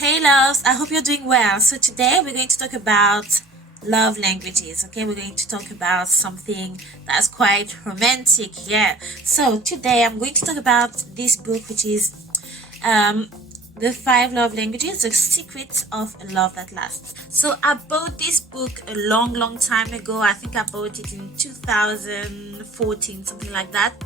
Hey loves, I hope you're doing well. So today we're going to talk about love languages. Okay, we're going to talk about something that's quite romantic. Yeah. So today I'm going to talk about this book, which is the 5 love languages, the secrets of a love that lasts. So I bought this book a long time ago. I think I bought it in 2014, something like that.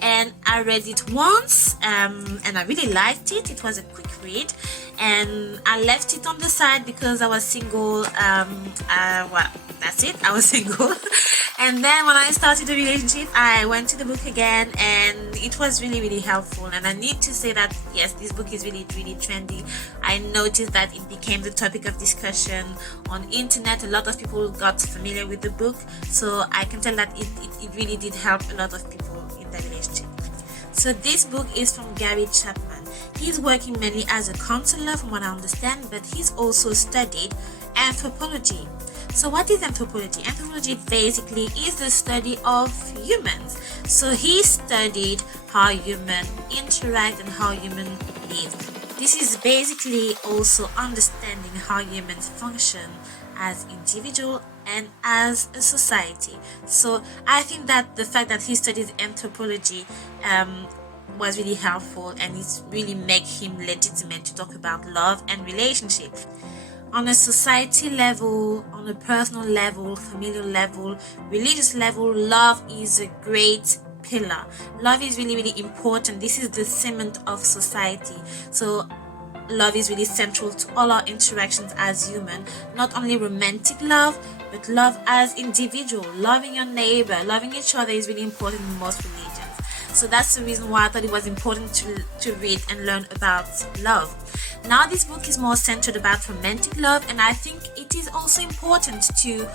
And I read it once and I really liked it. It was a quick read and I left it on the side because I was single. Well, that's it, I was single. And then when I started a relationship, I went to the book again and it was really helpful. And I need to say that yes, this book is really trendy. I noticed that it became the topic of discussion on internet. A lot of people got familiar with the book, so I can tell that it really did help a lot of people in their relationship. So this book is from Garry Chapman. He's working mainly as a counselor from what I understand, but he's also studied anthropology. So what is anthropology? Anthropology basically is the study of humans. So he studied how humans interact and how humans live. This is basically also understanding how humans function as individual and as a society. So I think that the fact that he studies anthropology was really helpful, and it really make him legitimate to talk about love and relationship. On a society level, on a personal level, familial level, religious level, love is a great pillar. Love is really important. This is the cement of society. So love is really central to all our interactions as human. Not only romantic love, but love as individual. Loving your neighbor, loving each other is really important in most religions. So that's the reason why I thought it was important to read and learn about love. Now this book is more centered about romantic love, and I think it is also important to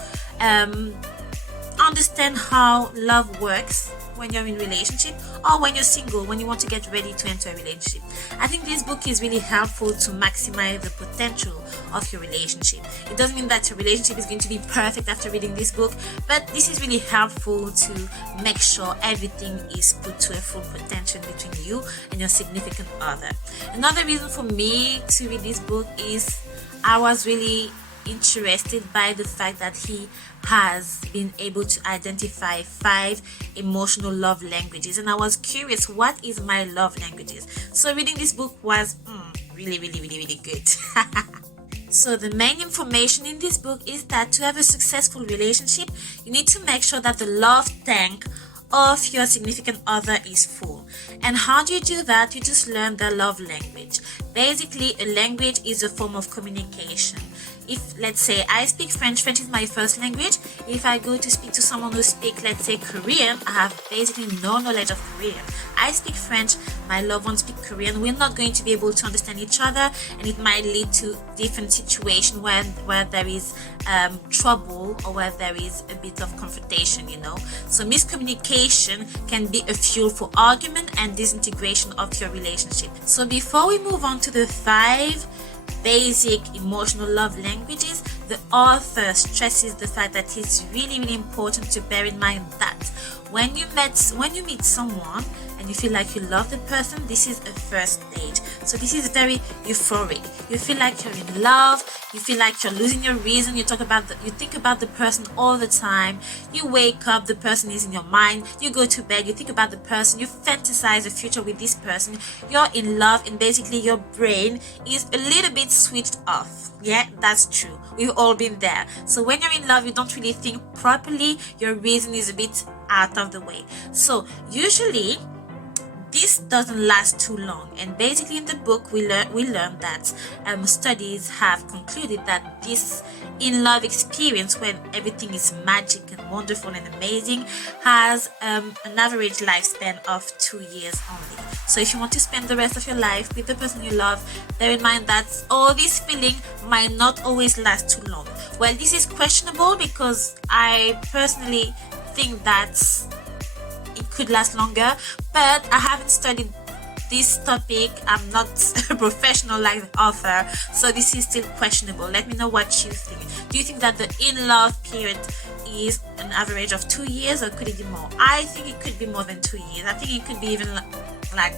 understand how love works when you're in relationship or when you're single, when you want to get ready to enter a relationship. I think this book is really helpful to maximize the potential of your relationship. It doesn't mean that your relationship is going to be perfect after reading this book, but this is really helpful to make sure everything is put to a full potential between you and your significant other. Another reason for me to read this book is I was really interested by the fact that he has been able to identify 5 emotional love languages, and I was curious, what is my love languages? So reading this book was really good. So the main information in this book is that to have a successful relationship, you need to make sure that the love tank of your significant other is full. And how do you do that? You just learn their love language. Basically, a language is a form of communication. If, let's say, I speak French is my first language. If I go to speak to someone who speaks, let's say, Korean, I have basically no knowledge of Korean. I speak French, my loved ones speak Korean. We're not going to be able to understand each other, and it might lead to different situations where there is trouble or where there is a bit of confrontation, So miscommunication can be a fuel for argument and disintegration of your relationship. So before we move on to the 5 basic emotional love languages, the author stresses the fact that it's really important to bear in mind that when you meet someone and you feel like you love the person, this is a first stage. So this is very euphoric. You feel like you're in love, you feel like you're losing your reason, you think about the person all the time. You wake up, the person is in your mind, you go to bed, you think about the person, you fantasize a future with this person, you're in love, and basically your brain is a little bit switched off. Yeah, that's true. We've all been there. So when you're in love, you don't really think properly, your reason is a bit out of the way. So usually this doesn't last too long, and basically in the book we learn that studies have concluded that this in love experience, when everything is magic and wonderful and amazing, has an average lifespan of 2 years only. So if you want to spend the rest of your life with the person you love, bear in mind that all this feeling might not always last too long. Well, this is questionable because I personally think that it could last longer, but I haven't studied this topic. I'm not a professional like the author, so this is still questionable. Let me know what you think. Do you think that the in-love period is an average of 2 years, or could it be more? I think it could be more than 2 years. I think it could be even like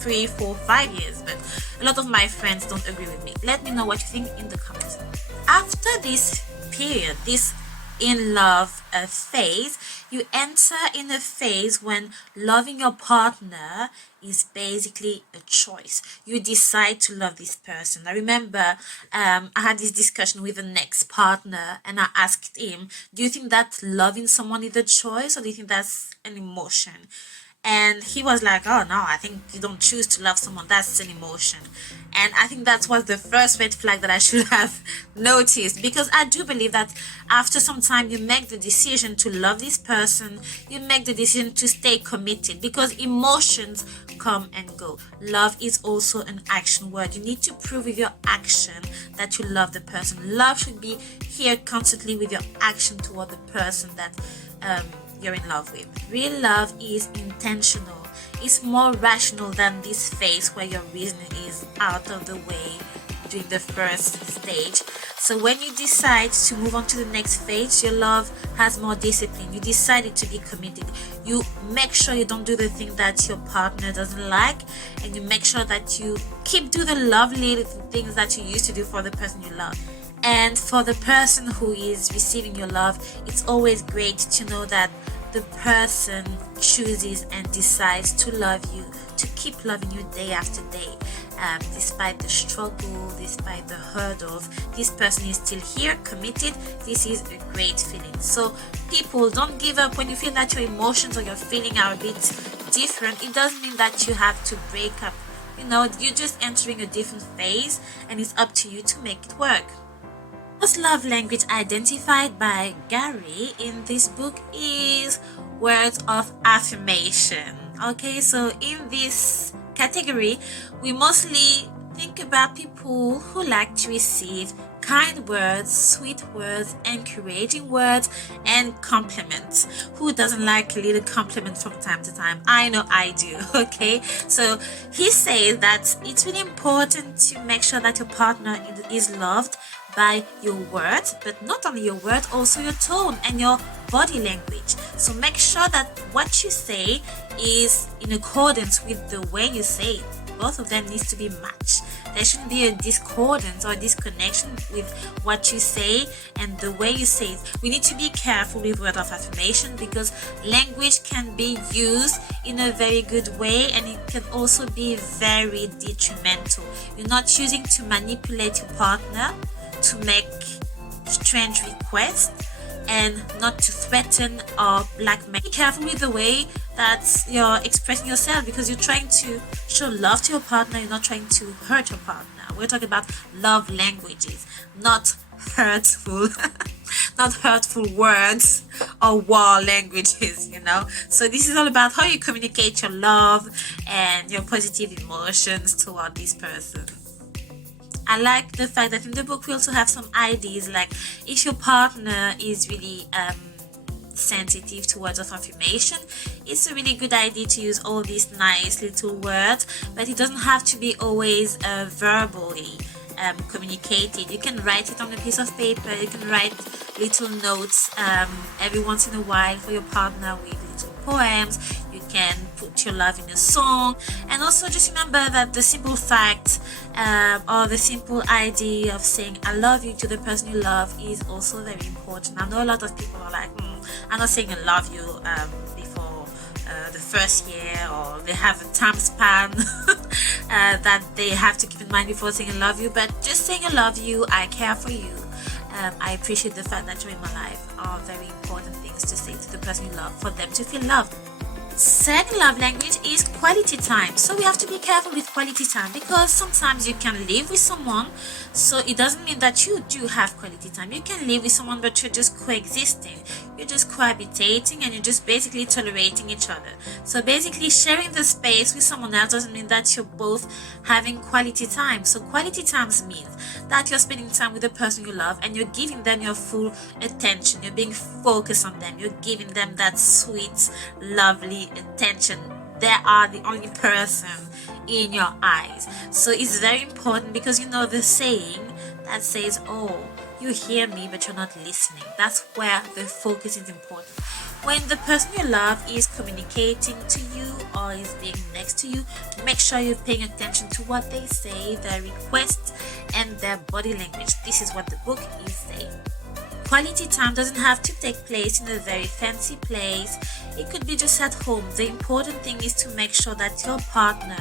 3, 4, 5 years, but a lot of my friends don't agree with me. Let me know what you think in the comments. After this period, this in love phase, you enter in a phase when loving your partner is basically a choice. You decide to love this person. I remember I had this discussion with an ex-partner, and I asked him, do you think that loving someone is a choice, or do you think that's an emotion? And he was like, oh no, I think you don't choose to love someone, that's an emotion. And I think that was the first red flag that I should have noticed, because I do believe that after some time you make the decision to love this person, you make the decision to stay committed, because emotions come and go. Love is also an action word. You need to prove with your action that you love the person. Love should be here constantly with your action toward the person that you're in love with. Real love is intentional. It's more rational than this phase where your reasoning is out of the way during the first stage. So when you decide to move on to the next phase, your love has more discipline. You decided to be committed. You make sure you don't do the thing that your partner doesn't like, and you make sure that you keep doing the lovely little things that you used to do for the person you love. And for the person who is receiving your love, it's always great to know that the person chooses and decides to love you, to keep loving you day after day. Despite the struggle, despite the hurdles, this person is still here, committed. This is a great feeling. So people, don't give up when you feel that your emotions or your feeling are a bit different. It doesn't mean that you have to break up. You know, you're just entering a different phase, and it's up to you to make it work. First love language identified by Garry in this book is words of affirmation. Okay, so in this category, we mostly think about people who like to receive kind words, sweet words, encouraging words, and compliments. Who doesn't like a little compliment from time to time? I know I do. Okay, so he says that it's really important to make sure that your partner is loved by your words, but not only your words, also your tone and your body language. So make sure that what you say is in accordance with the way you say it. Both of them needs to be matched. There shouldn't be a discordance or a disconnection with what you say and the way you say it. We need to be careful with words of affirmation, because language can be used in a very good way, and it can also be very detrimental. You're not choosing to manipulate your partner to make strange requests and not to threaten or blackmail. Be careful with the way that you're expressing yourself, because you're trying to show love to your partner. You're not trying to hurt your partner. We're talking about love languages, not hurtful not hurtful words or war languages, you know. So this is all about how you communicate your love and your positive emotions toward this person. I like the fact that in the book we also have some ideas, like if your partner is really sensitive to words of affirmation, it's a really good idea to use all these nice little words, but it doesn't have to be always verbally communicated. You can write it on a piece of paper. You can write little notes every once in a while for your partner with little poems. You can put your love in a song, and also just remember that the simple fact or the simple idea of saying I love you to the person you love is also very important. I know a lot of people are like, I'm not saying I love you before the first year, or they have a time span that they have to keep in mind before saying I love you. But just saying I love you, I care for you, I appreciate the fact that you're in my life, are very important things to say to the person you love for them to feel loved. Second love language is quality time. So we have to be careful with quality time, because sometimes you can live with someone, so it doesn't mean that you do have quality time. You can live with someone, but you're just coexisting, you're just cohabitating, and you're just basically tolerating each other. So basically sharing the space with someone else doesn't mean that you're both having quality time. So quality times means that you're spending time with the person you love and you're giving them your full attention. You're being focused on them. You're giving them that sweet, lovely attention. They are the only person in your eyes. So it's very important, because you know the saying that says, oh, you hear me but you're not listening. That's where the focus is important. When the person you love is communicating to you always being next to you. Make sure you're paying attention to what they say, their requests, and their body language. This is what the book is saying. Quality time doesn't have to take place in a very fancy place. It could be just at home. The important thing is to make sure that your partner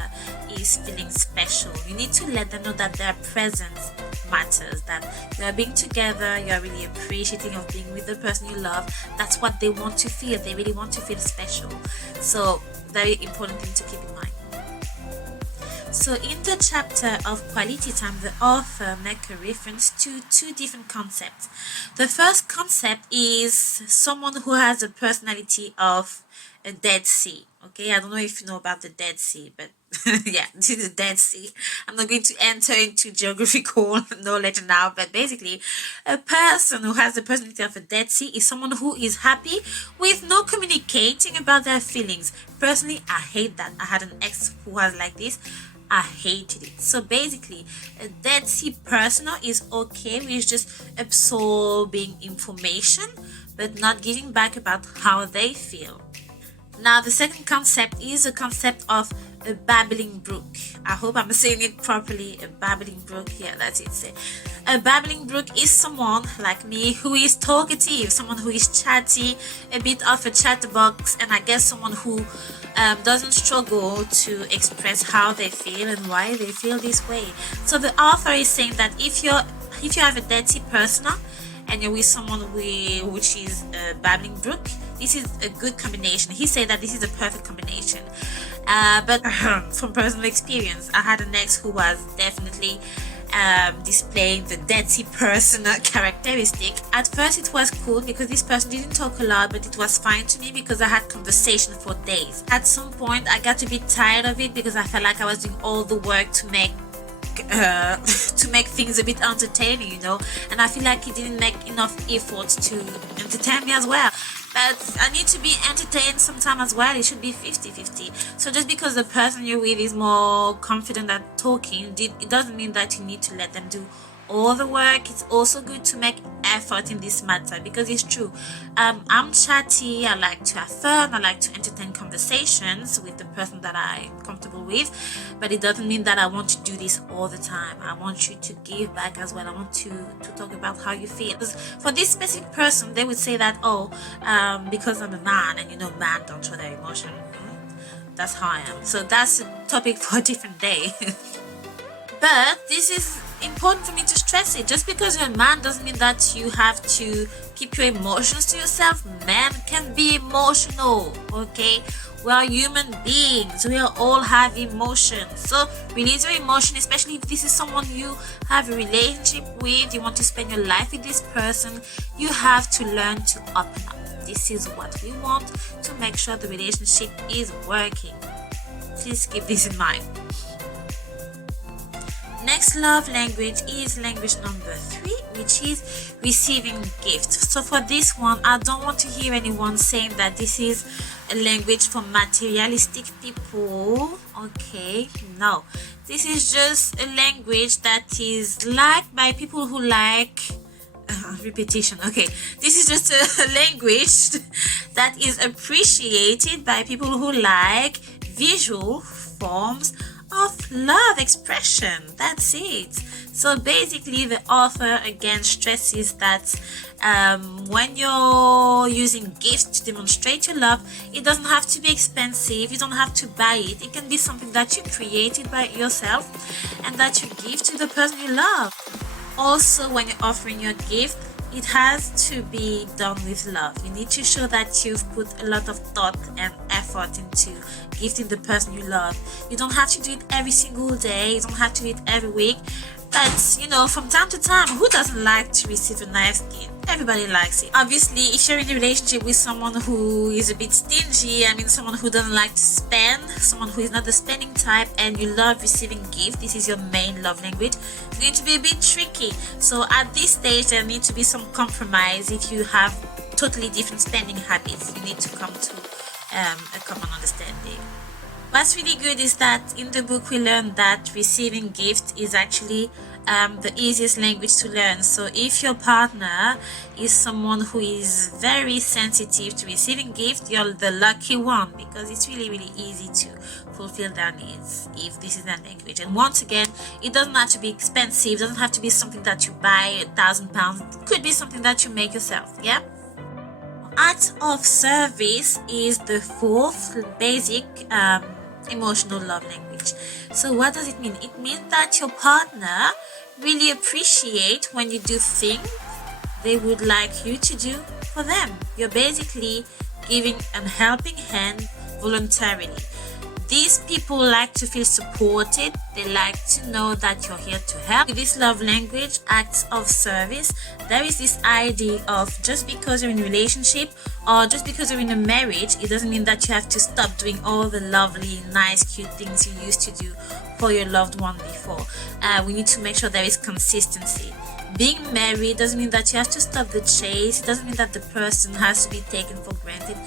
is feeling special. You need to let them know that their presence matters, that you are being together, you are really appreciating of being with the person you love. That's what they want to feel. They really want to feel special. So, very important thing to keep in mind. So in the chapter of quality time, the author makes a reference to two different concepts. The first concept is someone who has a personality of a Dead Sea. Okay, I don't know if you know about the Dead Sea, but yeah, this is the Dead Sea. I'm not going to enter into geographical knowledge now, but basically, a person who has the personality of a Dead Sea is someone who is happy with no communicating about their feelings. Personally, I hate that. I had an ex who was like this. I hated it. So basically, a Dead Sea person is okay with just absorbing information but not giving back about how they feel. Now the second concept is a concept of a babbling brook. I hope I'm saying it properly. A babbling brook. Yeah, that's it. A babbling brook is someone like me who is talkative, someone who is chatty, a bit of a chatterbox, and I guess someone who doesn't struggle to express how they feel and why they feel this way. So the author is saying that if you have a Dead Sea persona and you're with someone which is a babbling brook, this is a good combination. He said that this is a perfect combination. But from personal experience, I had an ex who was definitely displaying the Dead Sea person characteristic. At first it was cool because this person didn't talk a lot, but it was fine to me because I had conversation for days. At some point I got a bit tired of it because I felt like I was doing all the work to make things a bit entertaining, you know, and I feel like he didn't make enough efforts to entertain me as well. But I need to be entertained sometime as well. It should be 50-50. So just because the person you're with is more confident at talking, it doesn't mean that you need to let them do all the work. It's also good to make effort in this matter because it's true. I'm chatty. I like to have fun. I like to entertain conversations with the person that I'm comfortable with, but it doesn't mean that I want to do this all the time. I want you to give back as well. I want to talk about how you feel. For this specific person, they would say that, because I'm a man, and you know, men don't show their emotion. That's how I am. So that's a topic for a different day. But this is important for me to stress it. Just because you're a man doesn't mean that you have to keep your emotions to yourself. Men can be emotional, okay? We are human beings. We all have emotions. So release your emotion, especially if this is someone you have a relationship with, you want to spend your life with this person. You have to learn to open up. This is what we want to make sure the relationship is working. Please keep this in mind. Next love language is language number 3, which is receiving gifts. So for this one, I don't want to hear anyone saying that this is a language for materialistic people. Okay, no. This is just a language that is liked by people who like repetition. Okay, this is just a language that is appreciated by people who like visual forms of love expression. That's it. So basically the author again stresses that when you're using gifts to demonstrate your love, it doesn't have to be expensive. You don't have to buy it. It can be something that you created by yourself and that you give to the person you love. Also, when you're offering your gift, it has to be done with love. You need to show that you've put a lot of thought and effort into gifting the person you love. You don't have to do it every single day. You don't have to do it every week. But, you know, from time to time, who doesn't like to receive a nice gift? Everybody likes it. Obviously, if you're in a relationship with someone who is a bit stingy, someone who doesn't like to spend, someone who is not the spending type, and you love receiving gifts, this is your main love language, it's going to be a bit tricky. So at this stage, there needs to be some compromise. If you have totally different spending habits, you need to come to a common understanding. What's really good is that in the book we learn that receiving gifts is actually the easiest language to learn. So if your partner is someone who is very sensitive to receiving gifts, you're the lucky one, because it's really easy to fulfill their needs if this is their language. And once again, it doesn't have to be expensive, it doesn't have to be something that you buy £1,000, it could be something that you make yourself. Yeah. Act of service is the fourth basic emotional love language. So what does it mean? It means that your partner really appreciate when you do things they would like you to do for them. You're basically giving a helping hand voluntarily. These people like to feel supported. They like to know that you're here to help. With this love language, acts of service, there is this idea of just because you're in a relationship or just because you're in a marriage, it doesn't mean that you have to stop doing all the lovely, nice, cute things you used to do for your loved one before. We need to make sure there is consistency. Being married doesn't mean that you have to stop the chase. It doesn't mean that the person has to be taken for granted.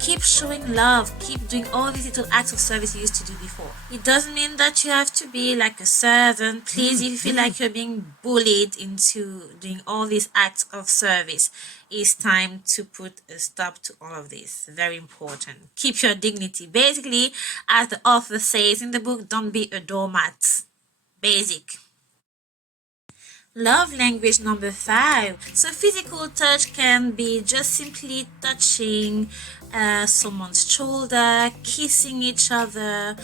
Keep showing love. Keep doing all these little acts of service you used to do before. It doesn't mean that you have to be like a servant. Please, if you feel like you're being bullied into doing all these acts of service, it's time to put a stop to all of this. Very important. Keep your dignity. Basically, as the author says in the book, don't be a doormat. Basic. Love language number 5. So physical touch can be just simply touching someone's shoulder, kissing each other,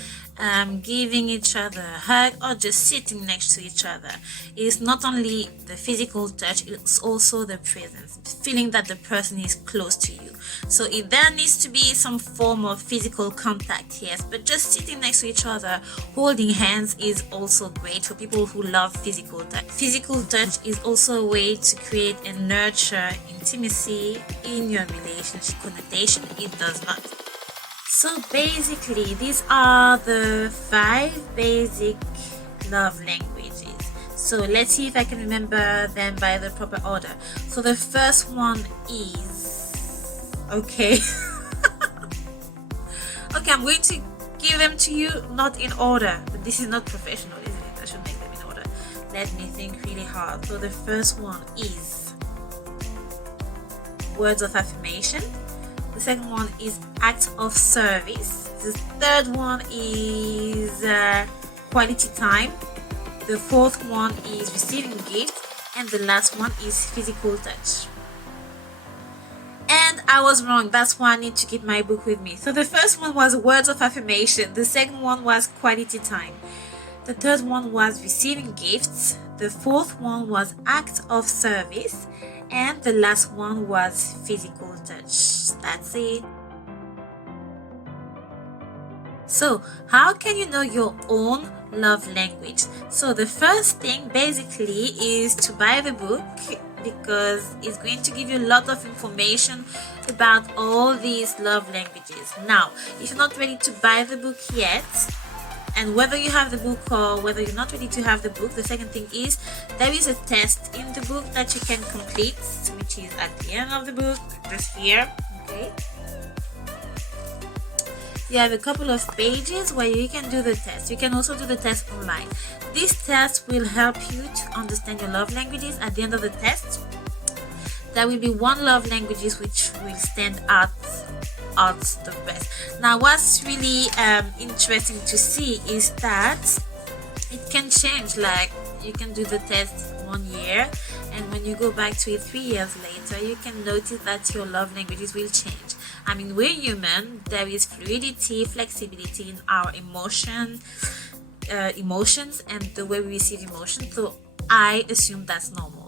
giving each other a hug, or just sitting next to each other. It's not only the physical touch, it's also the presence, feeling that the person is close to you. So if there needs to be some form of physical contact, yes, but just sitting next to each other, holding hands is also great for people who love physical touch. Physical touch is also a way to create and nurture intimacy in your relationship. Connotation, it does not. So basically, these are the 5 basic love languages. So let's see if I can remember them by the proper order. So the first one is... okay. Okay, I'm going to give them to you not in order. But this is not professional, isn't it? I should make them in order. Let me think really hard. So the first one is words of affirmation. The second one is acts of service. The third one is quality time. The fourth one is receiving gifts. And the last one is physical touch. And I was wrong. That's why I need to keep my book with me. So the first one was words of affirmation. The second one was quality time. The third one was receiving gifts. The fourth one was acts of service. And the last one was physical touch. That's it. So, how can you know your own love language? So, the first thing basically is to buy the book, because it's going to give you a lot of information about all these love languages. Now, if you're not ready to buy the book yet, and whether you have the book or whether you're not ready to have the book, the second thing is there is a test in the book that you can complete, which is at the end of the book, just here. Okay, you have a couple of pages where you can do the test. You can also do the test online. This test will help you to understand your love languages. At the end of the test, there will be one love languages which will stand out the best. Now, what's really interesting to see is that it can change. Like, you can do the test 1 year, and when you go back to it 3 years later, you can notice that your love languages will change. I mean, we're human. There is fluidity, flexibility in our emotions and the way we receive emotions. So I assume that's normal.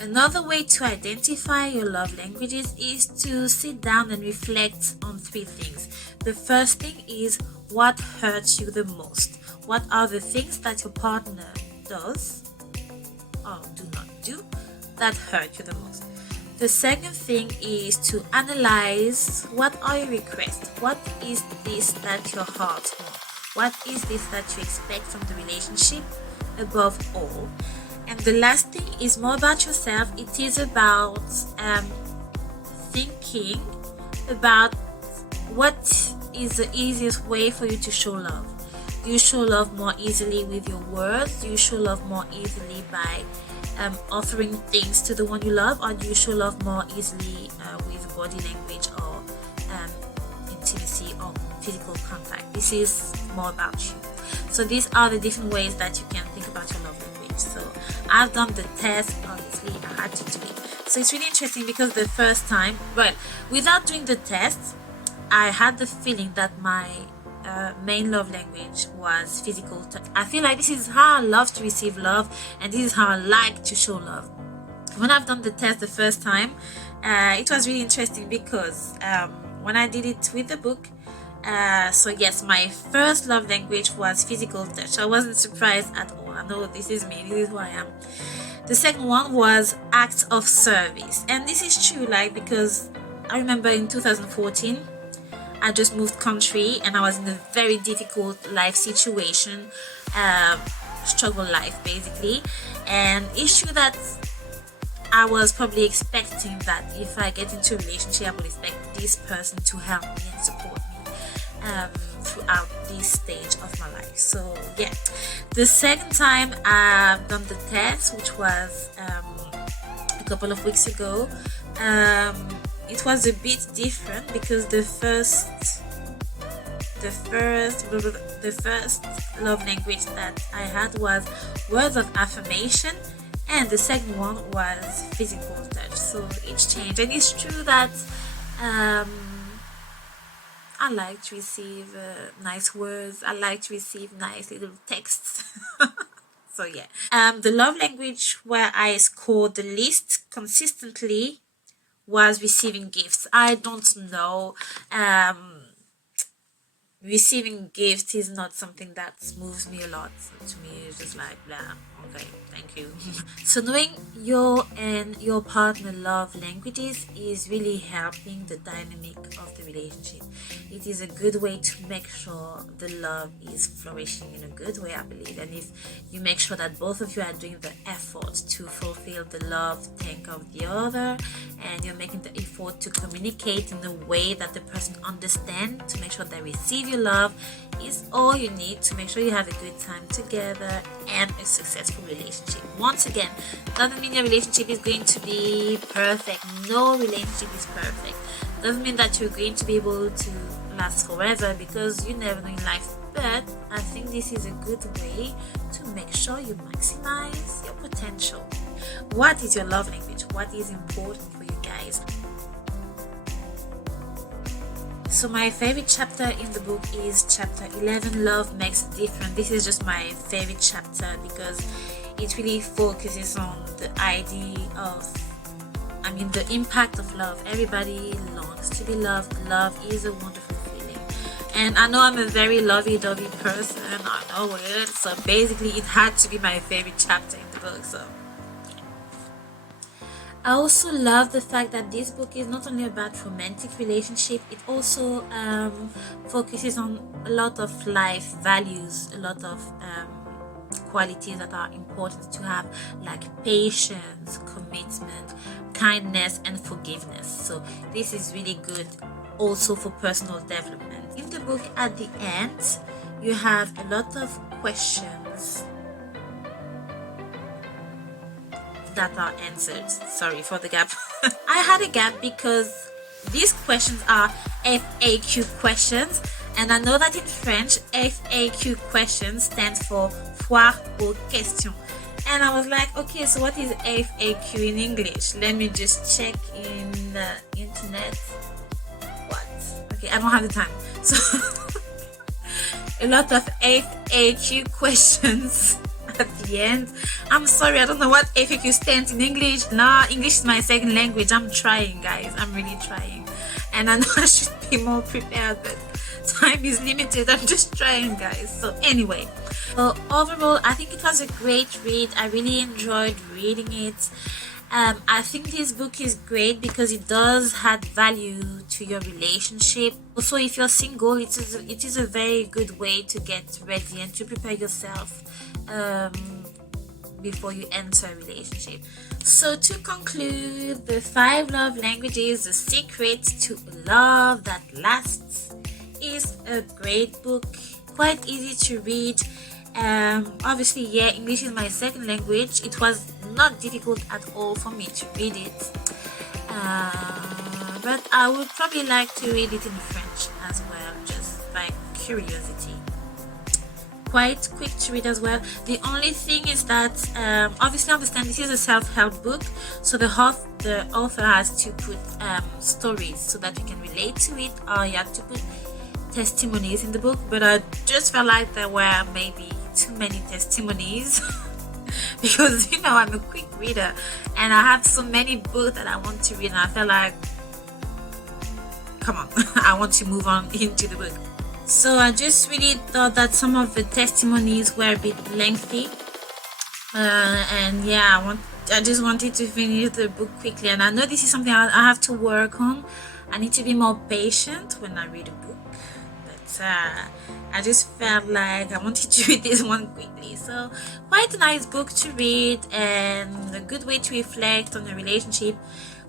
Another way to identify your love languages is to sit down and reflect on 3 things. The first thing is, what hurts you the most? What are the things that your partner does or do not do that hurt you the most? The second thing is to analyze, what are your requests? What is this that your heart wants? What is this that you expect from the relationship above all? And the last thing is more about yourself. It is about thinking about what is the easiest way for you to show love? Do you show love more easily with your words? Do you show love more easily by offering things to the one you love? Or do you show love more easily with body language or intimacy or physical contact? This is more about you. So these are the different ways that you can think about your love language. So I've done the test, obviously I had to do it. So it's really interesting because the first time, well, without doing the test, I had the feeling that my main love language was physical touch. I feel like this is how I love to receive love, and this is how I like to show love. When I've done the test the first time, it was really interesting because when I did it with the book, so yes, my first love language was physical touch. I wasn't surprised at all. I know this is me, this is who I am. The second one was acts of service, and this is true, like, because I remember in 2014 I just moved country and I was in a very difficult life situation, struggle life basically, and it's true that I was probably expecting that if I get into a relationship, I would expect this person to help me and support me throughout this stage of my life. So yeah, the second time I've done the test, which was a couple of weeks ago, it was a bit different because the first love language that I had was words of affirmation, and the second one was physical touch. So it changed, and it's true that I like to receive nice words. I like to receive nice little texts. So yeah, the love language where I scored the least consistently was receiving gifts. I don't know, receiving gifts is not something that moves me a lot. So to me it's just like, blah, okay, thank you. So knowing your and your partner love languages is really helping the dynamic of the relationship. It is a good way to make sure the love is flourishing in a good way, I believe. And if you make sure that both of you are doing the effort to fulfill the love tank of the other, and you're making the effort to communicate in a way that the person understands, to make sure they receive your love, is all you need to make sure you have a good time together and a successful relationship. Once again, doesn't mean your relationship is going to be perfect. No relationship is perfect. Doesn't mean that you're going to be able to last forever, because you never know in life. But I think this is a good way to make sure you maximize your potential. What is your love language? What is important for you guys? So my favorite chapter in the book is chapter 11, Love Makes a Difference. This is just my favorite chapter because it really focuses on the idea of, the impact of love. Everybody longs to be loved. Love is a wonderful feeling. And I know I'm a very lovey-dovey person, I know it. So basically it had to be my favorite chapter in the book. So I also love the fact that this book is not only about romantic relationship, it also focuses on a lot of life values, a lot of qualities that are important to have, like patience, commitment, kindness, and forgiveness. So this is really good also for personal development. In the book, at the end, you have a lot of questions that are answered. Sorry for the gap. I had a gap because these questions are FAQ questions, and I know that in French FAQ questions stands for foire aux questions, and I was like, okay, so what is FAQ in English? Let me just check in the internet. What? Okay, I don't have the time. So a lot of FAQ questions at the end. I'm sorry, I don't know what FAQ stands in English. Nah, English is my second language. I'm trying, guys. I'm really trying. And I know I should be more prepared, but time is limited. I'm just trying, guys. So anyway, so overall, I think it was a great read. I really enjoyed reading it. I think this book is great because it does add value to your relationship. Also, if you're single, it is a very good way to get ready and to prepare yourself before you enter a relationship. So to conclude, the 5 love languages, the secret to love that lasts is a great book, quite easy to read. Obviously, yeah, English is my second language. It was not difficult at all for me to read it, but I would probably like to read it in French as well, just by curiosity. Quite quick to read as well. The only thing is that obviously understand this is a self-help book, so the author has to put stories so that you can relate to it, or you have to put testimonies in the book, but I just felt like there were maybe too many testimonies because I'm a quick reader and I have so many books that I want to read, and I felt like, come on, I want to move on into the book. So I just really thought that some of the testimonies were a bit lengthy, and yeah, I just wanted to finish the book quickly. And I know this is something I have to work on. I need to be more patient when I read a book, but I just felt like I wanted to read this one quickly. So quite a nice book to read and a good way to reflect on a relationship,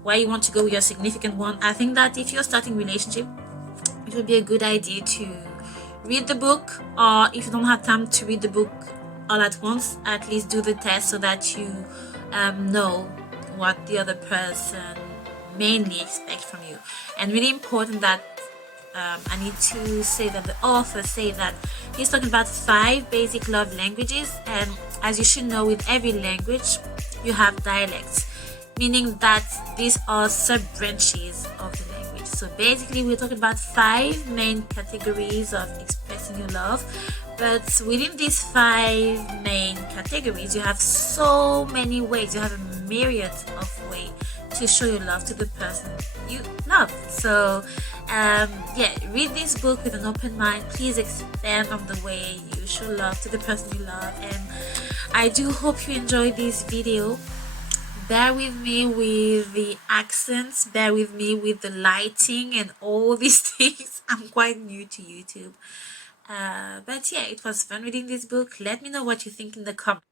where you want to go with your significant one. I think that if you're starting a relationship, it would be a good idea to read the book, or if you don't have time to read the book all at once, at least do the test so that you know what the other person mainly expects from you. And really important that I need to say that the author say that he's talking about 5 basic love languages, and as you should know, with every language you have dialects, meaning that these are sub-branches of the language. So basically we're talking about 5 main categories of expressing your love, but within these 5 main categories you have so many ways, you have a myriad of ways to show your love to the person you love. So yeah, read this book with an open mind. Please expand on the way you show love to the person you love, and I do hope you enjoyed this video. Bear with me with the accents, bear with me with the lighting and all these things. I'm quite new to YouTube, but yeah, it was fun reading this book. Let me know what you think in the comments.